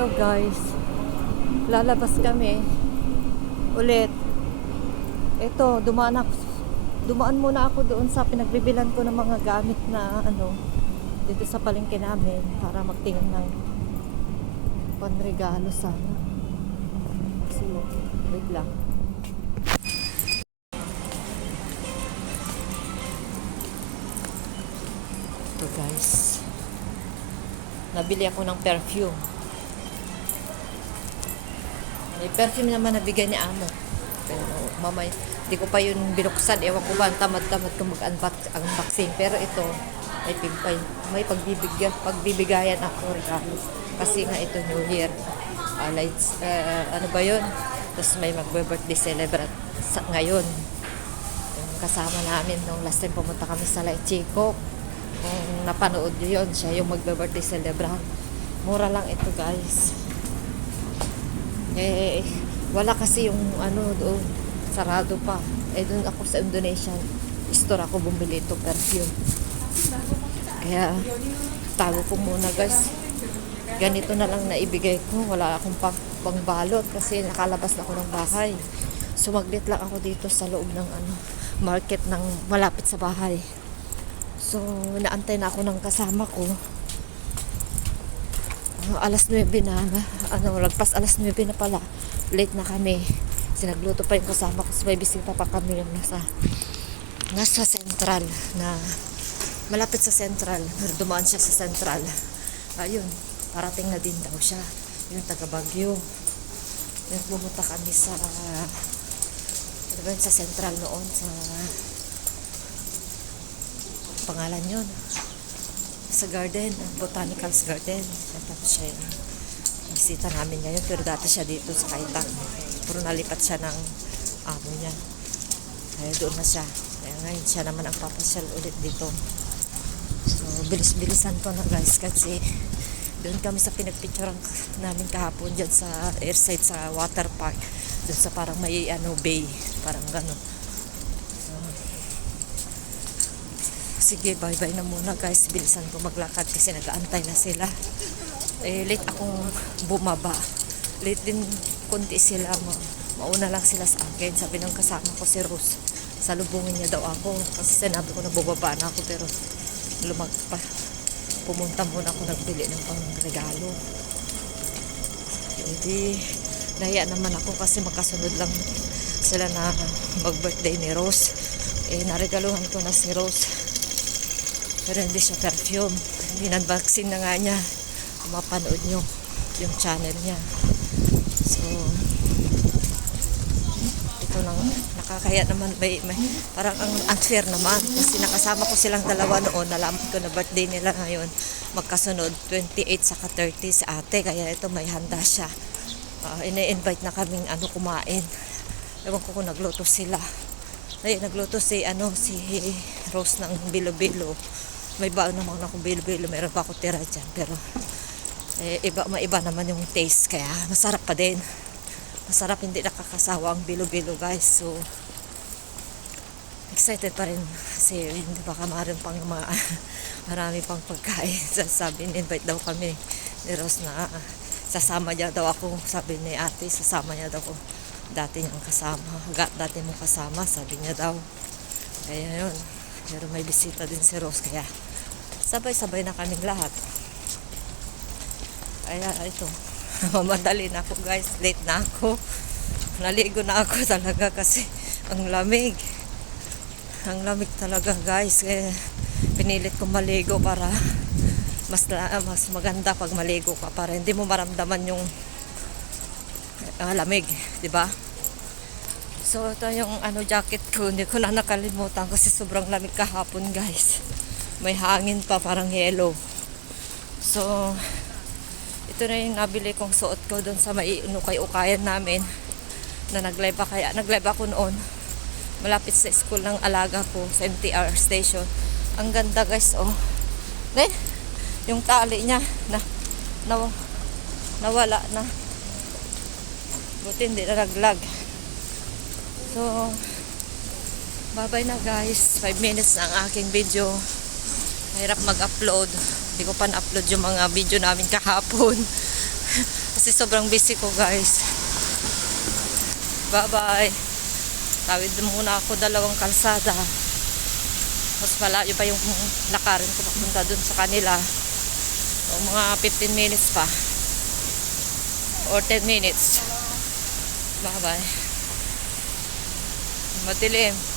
Hello guys, lalabas kami ulit. Ito, dumaan muna ako doon sa pinagbibilan ko ng mga gamit na dito sa palengke namin para magtingin ng panregalo sana. Kasi, wait lang. Ito guys, nabili ako ng perfume. May perfume naman na bigay ni amo. Pero mamay, di ko pa yun binuksan. Ewan ko ba, tamad-tamad ko mag-unboxing. Pero ito, may pagbibigayan ako regalo. Kasi nga ito New Year. Ano ba yun? Tapos may magbe-birthday celebrate ngayon. Yung kasama namin nung last time pumunta kami sa Lai Chico. Kung napanood nyo yun, siya yung magbe-birthday celebrate. Mura lang ito guys. Wala kasi yung doon, sarado pa. Doon ako sa Indonesian store ako bumili ito perfume. Kaya tago ko muna guys. Ganito na lang na ibigay ko. Wala akong pangbalot kasi nakalabas na ako ng bahay. Sumaglit lang ako dito sa loob ng market ng malapit sa bahay. So naantay na ako ng kasama ko. Alas 9 na, lagpas alas 9 na pala. Late na kami. Sinagluto pa yung kasama ko. May bisita pa kami yung nasa central na malapit sa central. Dumaan siya sa central. Ayun, parating na din daw siya. Yung taga Baguio. Yung pumunta kami sa central noon sa pangalan yun. Sa garden, Botanicals Garden. Tapos siya yung bisita namin ngayon. Pero dati siya dito sa Kaitang. Pero nalipat siya ng amo niya. Kaya doon na siya. Kaya ngayon siya naman ang papasyal ulit dito. So, bilis-bilisan ko na guys. Kasi doon kami sa pinagpicturean namin kahapon dyan sa airside sa water park. Doon sa parang may bay. Parang gano'n. Sige, bye-bye na muna guys. Bilisan ko maglakad kasi nag-aantay na sila. Late akong bumaba. Late din kunti sila. Mauna lang sila sa akin. Sabi ng kasama ko si Rose. Salubungin niya daw ako. Kasi sinabi ko na bubaba na ako. Pero pumunta muna ako nagbili ng pang regalo. Hindi, nahiya naman ako kasi makasunod lang sila na mag-birthday ni Rose. Naregaluhan ko na si Rose. Pero hindi siya perfume. Unboxing na nga niya. Kung mapanood nyo yung channel niya. So, ito lang. Nakakaya naman. Parang ang unfair naman. Kasi nakasama ko silang dalawa noon. Nalaman ko na birthday nila ngayon. Magkasunod. 28 saka 30 si ate. Kaya ito may handa siya. Ina-invite na kaming kumain. Ewan ko kung nagluto sila. Nagluto si Rose ng bilo-bilo. May baon naman akong bilo-bilo. Meron pa ako tira dyan. Pero maiba naman yung taste. Kaya masarap pa din. Masarap, hindi nakakasawa ang bilo-bilo guys. So excited pa rin. Kasi hindi baka marami pang pagkain. Sabi ni-invite daw kami ni Rose na sasama niya daw ako. Sabi ni ate, sasama niya daw ako. Dati niyang kasama. Dati mong kasama, sabi niya daw. Kaya yun. Pero may bisita din si Rose. Kaya sabay-sabay na kaming lahat. Kaya ito. Madali na ako guys. Late na ako. Naligo na ako talaga kasi ang lamig. Ang lamig talaga guys. Kaya pinilit ko maligo para mas maganda pag maligo ka. Para hindi mo maramdaman yung lamig, di ba? So ito yung jacket ko, hindi ko na nakalimutan kasi sobrang lamig kahapon guys. May hangin pa, parang yellow. So ito na yung nabili kong suot ko doon sa ukay-ukayan namin na nag-live ako noon malapit sa school ng alaga ko sa MTR station. Ang ganda guys, yung tali niya nawala na. Buti hindi na naglag. So, bye-bye na guys. 5 minutes na ang aking video. Mahirap mag-upload. Hindi ko pa na-upload yung mga video namin kahapon. Kasi sobrang busy ko guys. Bye bye. Tawid muna ako dalawang kalsada. Mas malayo pa yung lakarin ko papunta dun sa kanila. O mga 15 minutes pa. Or 10 minutes. Bye bye. Madilim.